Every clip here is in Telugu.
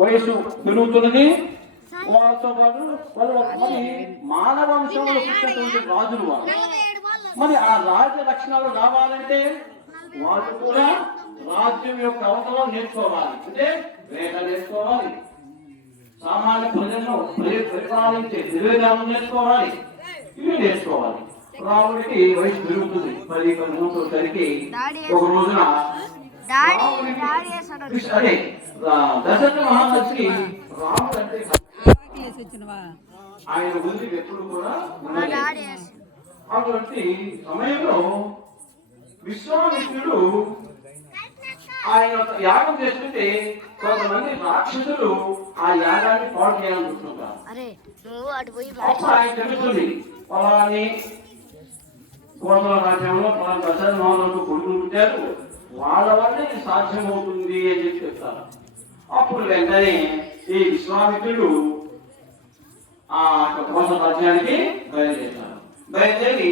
వయసు పెరుగుతున్నది. వాళ్ళతో పాటు వాళ్ళు మరి మానవ వంశంలో పుట్టినటువంటి రాజులు వారు. మరి ఆ రాజ లక్షణాలు రావాలంటే వాళ్ళు కూడా రాజ్యం యొక్క అవసరం నేర్చుకోవాలి. అంటే వేట నేర్చుకోవాలి, సామాన్య ప్రజలను పరిపాలించే నిర్వేదాలను నేర్చుకోవాలి, ఇవి నేర్చుకోవాలి. రాముడికి వయసు పెరుగుతుంది, 10-11 సంవత్సరాలకి ఒక రోజున అదే దశరథ మహారాజుకి రాముడు అంటే ఆయన ముందు ఎప్పుడు కూడా అటువంటి సమయంలో విశ్వామిత్రుడు ఆయన యాగం చేస్తుంటే కొంతమంది రాక్షసులు ఆ యాగాన్ని పాడు చేయాలనుకుంటున్నారు. అప్పుడు ఆయన తెలుస్తుంది పొలాన్ని కోసల రాజ్యంలో పొలం దశరథ మహారాజు కొడుకులు పుట్టారు, వాళ్ళ వల్లే ఇది సాధ్యమవుతుంది అని చెప్పి చెప్తారు. అప్పుడు వెంటనే ఈ విశ్వామిత్రుడు ఆ కోసల రాజ్యానికి బయలుదేరారు. బయలుదేరి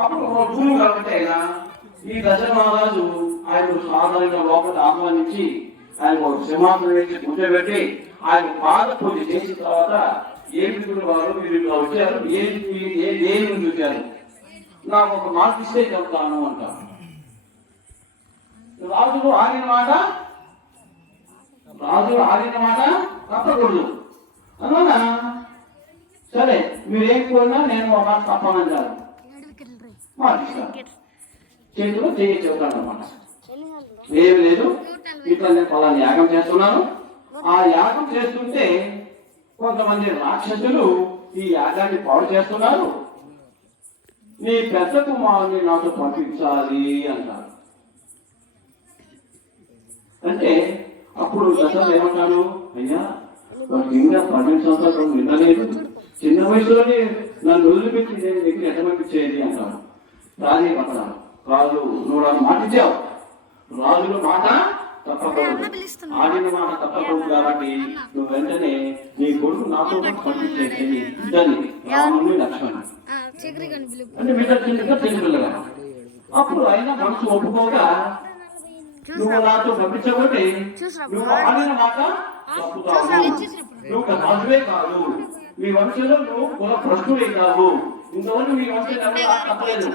అప్పుడు భూమి కాబట్టి ఆయన ఈ దశరథ మహారాజు ఆయన సాధారణ లోపల ఆహ్వానించి ఆయన ఒక సింహాసనం వేసి కూర్చోబెట్టి ఆయన పాద పూజ చేసిన తర్వాత ఏమిటి వారు మీరు ఇట్లా వచ్చారు, ఏమి చూశారు, నాకు ఒక మాట ఇస్తే చెప్తాను అంటారు. రాజులు ఆగిన మాట తప్పకూడదు. అందువల్ల సరే మీరేం కోరినా నేను ఒక మాట తప్పనని కాదు, మాట ఇస్తాను, చేతిలో చేయి చెబుతాను అన్నమాట. ఏమి లేదు, ఇట్లా నేను పలానా యాగం చేస్తున్నాను. ఆ యాగం చేస్తుంటే కొంతమంది రాక్షసులు ఈ యాగాన్ని పాడు చేస్తున్నారు, నీ పెద్ద కుమారుని నాతో పంపించాలి అంటారు. అంటే అప్పుడు దశరథుడు ఏమంటాడు, అయ్యా వాడికి ఇంకా 12 సంవత్సరాలు నిండలేదు, చిన్న వయసులోనే నన్ను వదిలిపెట్టి నేను దగ్గర ఎట్ట పంపించేది అంటాడు. రాజీ పక్కన రాజు నువ్వు నాకు మాట ఇచ్చావు, రాజుల మాట తప్పకూడదు, ఆడిన మాట తప్పకూడదు, కాబట్టి నువ్వు వెంటనే నీ కొడుకు నాతో పంపించేసి ఇద్దరిని రాముని లక్ష్మణుని అంటే మిగతా చిన్నపిల్లగా. అప్పుడు అయినా మనసు ఒప్పుకోగా నువ్వు నాతో పంపించబట్టి నువ్వు ఆడిన మాట తప్పుతావు, నువ్వు రాజువే కాదు, మీ వంశంలో నువ్వు కుల ప్రశ్నుడే కాదు, ఇంతవరకు మీ వంశంలో ఎవరు తప్పలేదు.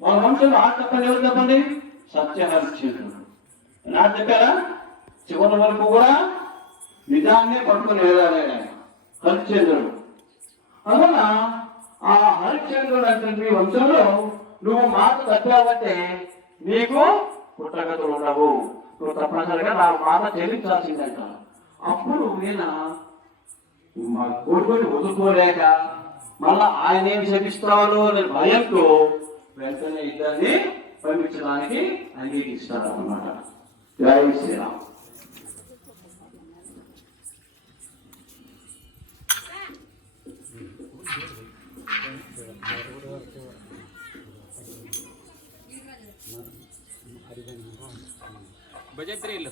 వాళ్ళ వంశంలో తప్పని ఎవరు చెప్పండి, సత్యహరిశ్చంద్రుడు నాకు చెప్పారా, చివరి వరకు కూడా నిజాన్నే పట్టుకుని వెళ్ళాలి హరిశ్చంద్రుడు. అందువల్ల ఆ హరిశ్చంద్రుడు అంటే వంశంలో నువ్వు మాట తప్పావంటే నీకు పుట్టగతులు ఉండవు, నువ్వు తప్పనిసరిగా నా మాట చెల్లించాల్సిందంట. అప్పుడు నేను మా కొడుకుని వదులుకోలేక మళ్ళా ఆయన ఏం శపిస్తాడో అనే భయంతో వెంటనే ఇద్దరిని పంపించడానికి అంగీకరిస్తాడు అన్నమాట. జై శ్రీరామ్. భజత్రీలు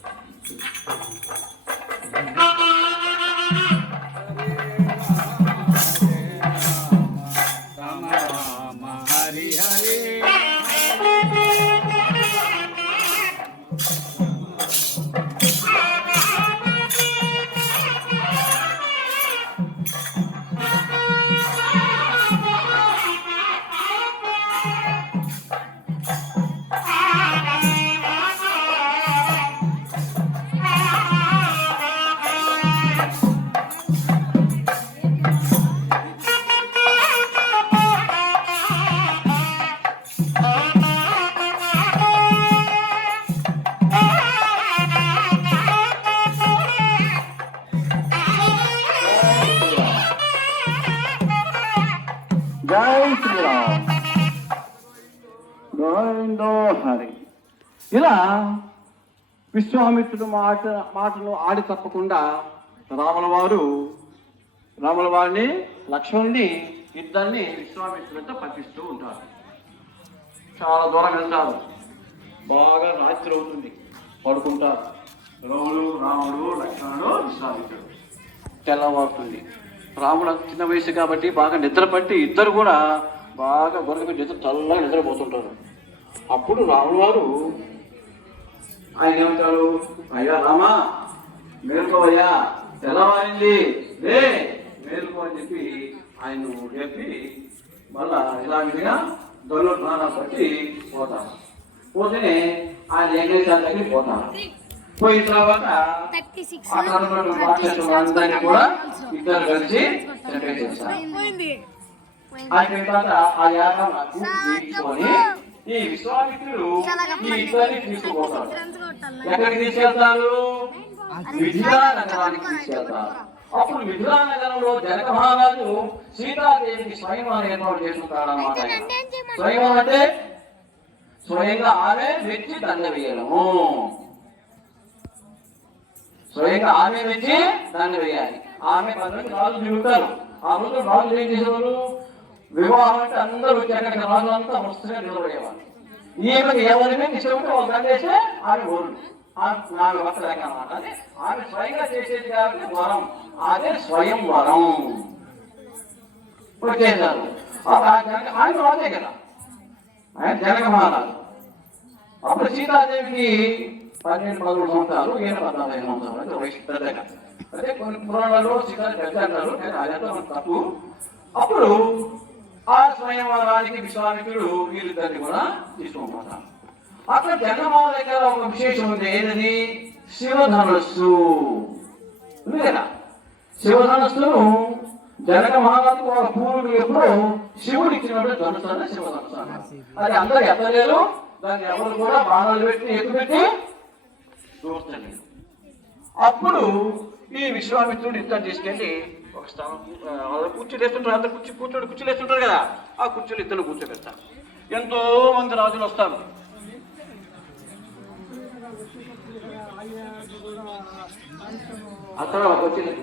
రామ రామ హరి హరి జై శ్రీరామ్. గోవిందో హరి. ఇలా విశ్వామిత్రుడు మాటను ఆడి తప్పకుండా రాముల వారిని లక్ష్మణుని ఇద్దరిని విశ్వామిత్రుడితో పంపిస్తూ ఉంటారు. చాలా దూరం వెళ్తారు, బాగా రాత్రి అవుతుంది, పడుకుంటారు. రాముడు లక్ష్మణుడు విశ్వామిత్రుడు. తెల్లవారుతుంది. రాముడు చిన్న వయసు కాబట్టి బాగా నిద్ర పట్టి ఇద్దరు కూడా బాగా గొర్రె నిద్ర చల్లగా నిద్రపోతుంటారు. అప్పుడు రాముడు వారు ఆయన ఏమంటారు, అయ్యా రామా మేలుకోవయ్యా, తెల్లవారింది రే మేలుకో అని చెప్పి ఆయన చెప్పి మళ్ళా ఇలా విధిగా దొల్ల స్నానం పట్టి పోతారు. పోతేనే ఆయన యజ్ఞశాల దగ్గరికి పోతారు. పోయిన తర్వాత అందరినీ కూడా ఇద్దరు కలిసి చంపే చేస్తారు. అయిన తర్వాత ఆ యాగం తీసుకొని ఈ విశ్వామిత్రుడు ఈ ఇద్దరిని తీసుకుపోతాడు. ఎక్కడికి తీసుకెళ్తారు? మిథిలా నగరానికి తీసుకెళ్తారు. అప్పుడు మిథిలా నగరంలో జనక మహారాజు సీతాదేవికి స్వయంవరం ఏర్పాటు చేసుకుంటాడు అన్నమాట. స్వయంవరం అంటే స్వయంగా ఆమె మెచ్చి దండ వేయడము, స్వయంగా ఆమె మెచ్చి దండ వేయాలి. ఆమె 10 రాజులు తిరుగుతారు. ఆ రోజు రాజులు ఏం చేసేవారు? వివాహం అంటే అందరూ వచ్చి అక్కడికి రాజులంతా వరుసగా నిలబడేవారు. ఈమెకి ఎవరిమే ఇష్టం వాళ్ళు దండేస్తే ఆమె ఓరు నాకు వస్తలేక అన్నమాట. అదే ఆమె స్వయంగా చేసేది కాబట్టి వరం, అదే స్వయం వరం వచ్చేసారు. ఆయన రాజే కదా, ఆయన జనక మహారాజు. అప్పుడు సీతాదేవికి 12-13 సంవత్సరాలు, ఈయన 14 సంవత్సరాలు. అంటే వయసు పెద్దగా. అదే కొన్ని పురాణాలు సీతా పెద్ద అంటారు, అదంతా మనకు తప్పు. అప్పుడు ఆ స్వయంవరానికి విశ్వామిత్రుడు వీరిద్దరిని కూడా తీసుకుంటారు. అక్కడ జనమాల దగ్గర ఒక విశేషం ఉంది. ఏదని? శివధనస్సు ఉంది కదా. శివధనస్సును జనక మహారాజు ఒక పూర్వుడు ఎప్పుడో శివుడు ఇచ్చినప్పుడు ధనుసు అన్న శివధనుసు అన్నారు. అది అందరు ఎత్తలేరు, దాన్ని ఎవరు కూడా బాణాలు పెట్టి ఎక్కుపెట్టి చూస్తలేదు. అప్పుడు ఈ విశ్వామిత్రుడు ఇద్దరు తీసుకెళ్ళి ఒక స్థానం కుర్చీలు వేస్తుంటారు. అందరు కుర్చీలు వేస్తుంటారు కదా, ఆ కుర్చీలు ఇద్దరు కూర్చోబెడతారు. ఎంతో మంది రాజులు వస్తారు. అక్కడ వచ్చింది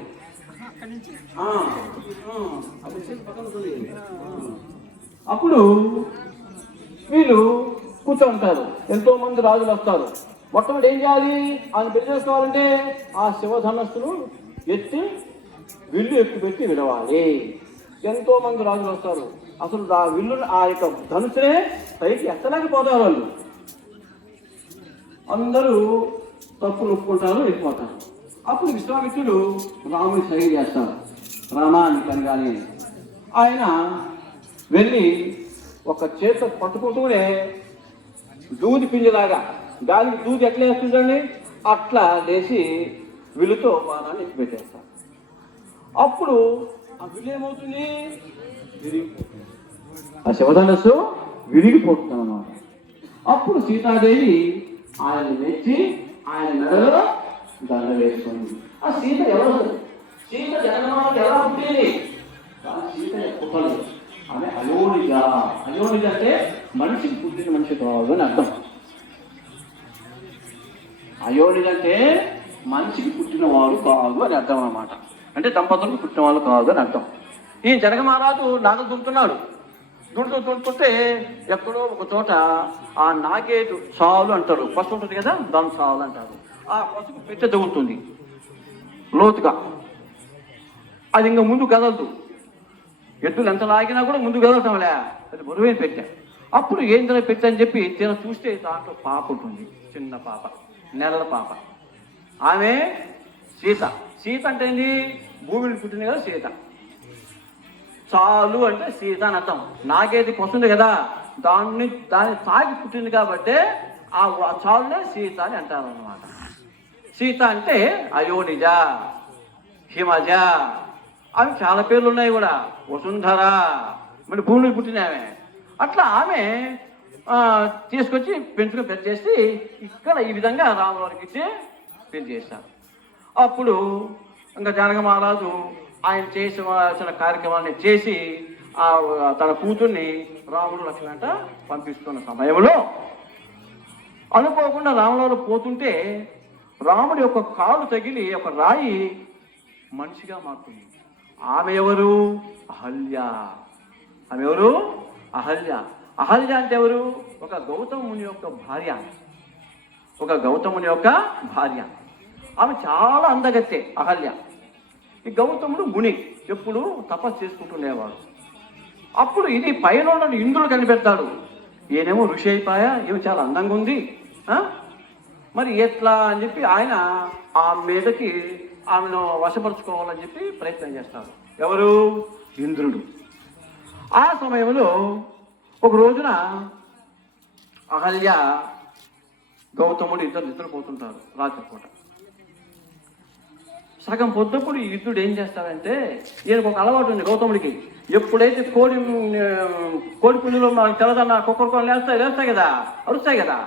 అప్పుడు వీళ్ళు కూర్చోంటారు. ఎంతో మంది రాజులు వస్తారు. మొట్టమొదటి ఏం చేయాలి? ఆయన పెళ్లి చేసుకోవాలంటే ఆ శివధనస్సును ఎత్తి విల్లు ఎక్కుపెట్టి విడవాలి. ఎంతో మంది రాజులు వస్తారు. అసలు ఆ విల్లు ఆ యొక్క ధనుసునే పైకి ఎత్తలేకపోతారు. వాళ్ళు అందరూ తప్పులు ఒప్పుకుంటారు, వెళ్ళిపోతారు. అప్పుడు విశ్వామిత్రుడు రాముని సైగ చేస్తారు. రామాన్ని కనగానే ఆయన వెళ్ళి ఒక చేత పట్టుకుంటూనే దూది పింజలాగా గాలికి దూది ఎట్లా వేస్తుందండి అట్లా లేచి విల్లుతో బాణాన్ని ఎత్తిపెట్టేస్తారు. అప్పుడు ఆ విల్లు ఏమవుతుంది? ఆ శివధనస్సు విరిగిపోతుంది అన్నమాట. అప్పుడు సీతాదేవి ఆయన మెచ్చి ఆయన మెడలో దండ వేసుకుంది. ఆ సీత ఎవరు? సీత జగన్మాత ఎలా పుట్టింది? సీత పుట్టలేదు. ఆమె అయోనిజ. అయోనిజ అంటే మనిషికి పుట్టిన మనిషి కాదు అని అర్థం. అయోనిజ అంటే మనిషికి పుట్టిన వాడు కాదు అని అర్థం అన్నమాట. అంటే దంపతులకు పుట్టిన వాళ్ళు కాదు అని అర్థం. ఈ జనక మహారాజు నాగలు దుంటున్నాడు. దుంటుంటే ఎక్కడో ఒక చోట ఆ నాగేటు సాలు అంటారు, పసుపు ఉంటుంది కదా, దాని సాలు అంటారు. ఆ పసుపు పెట్టె తగ్గుతుంది లోతుగా. అది ఇంకా ముందు కదలదు. ఎద్దులు ఎంత లాగినా కూడా ముందు కదలటంలే, అది బరువైన పెట్టె. అప్పుడు ఏంటనే పెట్టె అని చెప్పి చూస్తే దాంట్లో పాప ఉంటుంది, చిన్న పాప, నెలల పాప. ఆమె సీత. సీత అంటే ఏంటి? భూమిని పుట్టింది కదా సీత. చాలు అంటే సీత అని అర్థం. నాగేది వస్తుంది కదా, దాన్ని తాగి పుట్టింది కాబట్టి ఆ చాలునే సీత అని అంటారు అన్నమాట. సీత అంటే అయోనిజ, హిమజ, అవి చాలా పేర్లు ఉన్నాయి కూడా. వసుంధర, మరి భూమిని పుట్టిన ఆమె. అట్లా ఆమె తీసుకొచ్చి పెంచుకొని పెద్ద చేసి ఇక్కడ ఈ విధంగా రాములవారికి ఇచ్చి పెళ్లి చేశారు. అప్పుడు ఇంకా జనక మహారాజు ఆయన చేసిన కార్యక్రమాన్ని చేసి తన కూతుర్ని రాముడు లక్ష్మణ పంపిస్తున్న సమయంలో అనుకోకుండా రాములవారు పోతుంటే రాముడి యొక్క కాలు తగిలి ఒక రాయి మనిషిగా మారుతుంది. ఆమె ఎవరు? అహల్య. ఆమె ఎవరు? అహల్య. అహల్య అంటే ఎవరు? ఒక గౌతముని యొక్క భార్య. ఒక గౌతముని యొక్క భార్య. ఆమె చాలా అందగత్తె అహల్య. ఈ గౌతముడు ముని, ఎప్పుడు తపస్సు చేసుకుంటుండేవాడు. అప్పుడు ఇది పైన ఉన్న ఇంద్రుడు కనిపెడతాడు. ఈయనేమో ఋషి అయిపోయా, ఈమె చాలా అందంగా ఉంది, మరి ఎట్లా అని చెప్పి ఆయన ఆమె మీదకి ఆమెను వశపరుచుకోవాలని చెప్పి ప్రయత్నం చేస్తారు. ఎవరు? ఇంద్రుడు. ఆ సమయంలో ఒక రోజున అహల్య గౌతముడు ఇద్దరు నిద్రపోతుంటారు రాత్రిపూట. సగం పొద్దుప్పుడు ఈ యుద్ధుడు ఏం చేస్తాడంటే, ఈయనకు ఒక అలవాటు ఉంది గౌతముడికి. ఎప్పుడైతే కోడి పుంజులు మనకు తెల్లదన్న కుక్కర్ లేస్తాయి కదా, అరుస్తాయి కదా,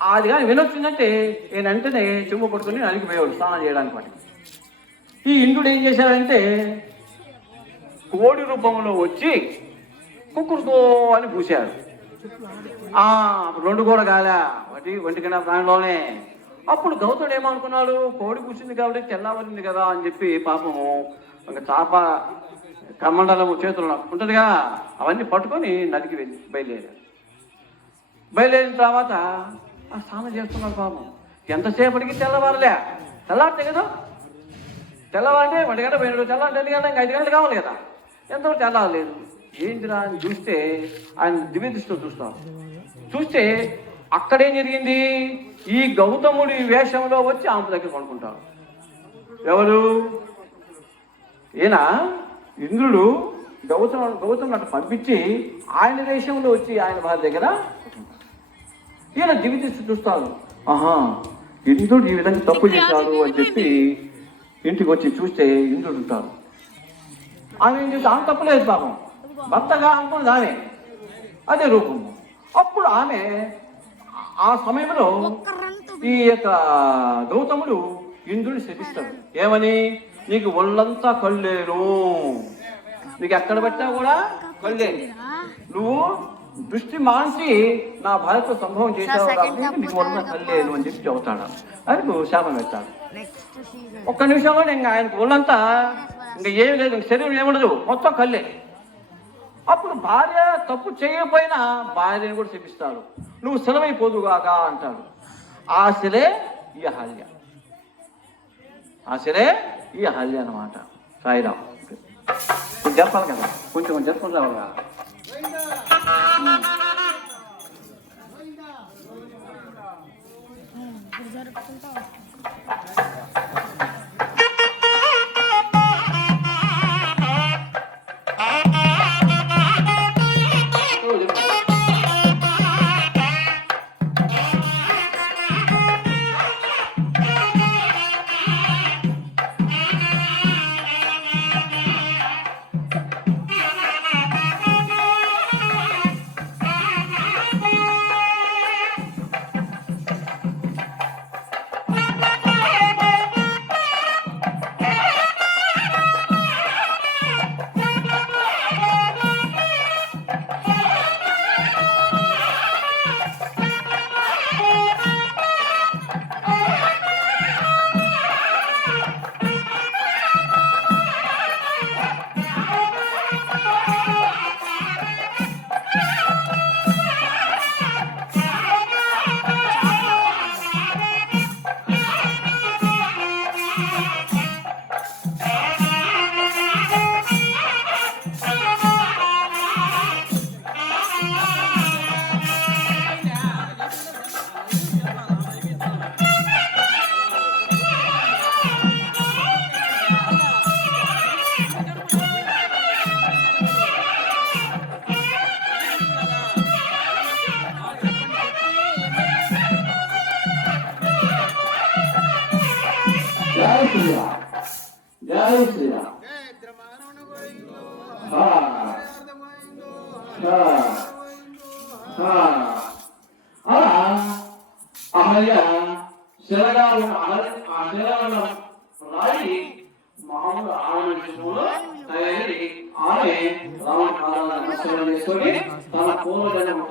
అది కానీ వినొచ్చిందంటే ఈయన వెంటనే చెంబు పట్టుకుని అలిగిపోయేవాడు స్నానం చేయడానికి. వాటికి ఈ ఇంద్రుడు ఏం చేశాడంటే కోడి రూపంలో వచ్చి కుక్కరుతో అని పూశాడు. 2 కూడా కాలే, ఒంటికన్నా ప్రాణంలోనే. అప్పుడు గౌతముడు ఏమనుకున్నాడు, కోడి కూర్చుంది కాబట్టి తెల్లవరింది కదా అని చెప్పి పాపము ఒక చాప కమండలము చేతులు ఉంటుందిగా, అవన్నీ పట్టుకొని నదికి బయలుదేరిన తర్వాత స్నానం చేస్తున్నాడు పాపం. ఎంతసేపటికి తెల్లవారితే కదా, తెల్లవారంటే 1 గంట పోయినాడు, తెల్లవారంటే 2 గంటలు, ఇంకా 5 గంటలు కావాలి కదా, ఎంతవరకు తెల్లవారలేదు. ఏంటిరా అని చూస్తే ఆయన దివ్య దృష్టితో చూస్తే అక్కడేం జరిగింది, ఈ గౌతముడి వేషంలో వచ్చి ఆమె దగ్గర పడుకుంటారు. ఎవరు? ఈయన ఇంద్రుడు గౌతముడు అటు పంపించి ఆయన వేషంలో వచ్చి ఆయన వారి దగ్గర ఈయన దివ్య దృష్టి చూస్తాడు. ఇంద్రుడు ఈ విధంగా తప్పు చేశాడు అని చెప్పి ఇంటికి వచ్చి చూస్తే ఇంద్రుడు ఉంటాడు. ఆమె ఏం చేస్తే ఆమె తప్పులేదు పాపం, భర్తగా అనుకున్నది ఆమె, అదే రూపము. అప్పుడు ఆమె ఆ సమయంలో ఈ యొక్క గౌతముడు ఇంద్రుడిని శపిస్తాడు. ఏమని? నీకు ఒళ్ళంతా కళ్ళేను, నీకు ఎక్కడ పెట్టా కూడా కళ్ళే, నువ్వు దృష్టి మాంచి నా భార్యతో సంభవం చేసావు కాబట్టి నీకు ఒళ్ళంతా కళ్ళేను అని చెప్పి చెబుతాడు. ఆయనకు శాపం పెట్టాడు. ఒక్క నిమిషంలో ఇంకా ఆయనకు ఒళ్ళంతా ఇంకా ఏమి లేదు, శరీరం ఏముండదు, మొత్తం కళ్ళే. అప్పుడు భార్య తప్పు చేయకపోయినా భార్యను కూడా శపిస్తాడు. నువ్వు శిలమైపోదుగాక అంటాడు. ఆ శిలే ఈ అహల్య, అన్నమాట. సాయిరాం. కొంచెం జరపాలి కదా, కొంచెం జరుపుకుని రావాలా. జై శ్రీరామ్. అలా అహల్య శిలగా రాయి మామూలు ఆమె తయారీ ఆమె రావణ చేసుకొని తన పూర్వజన్మ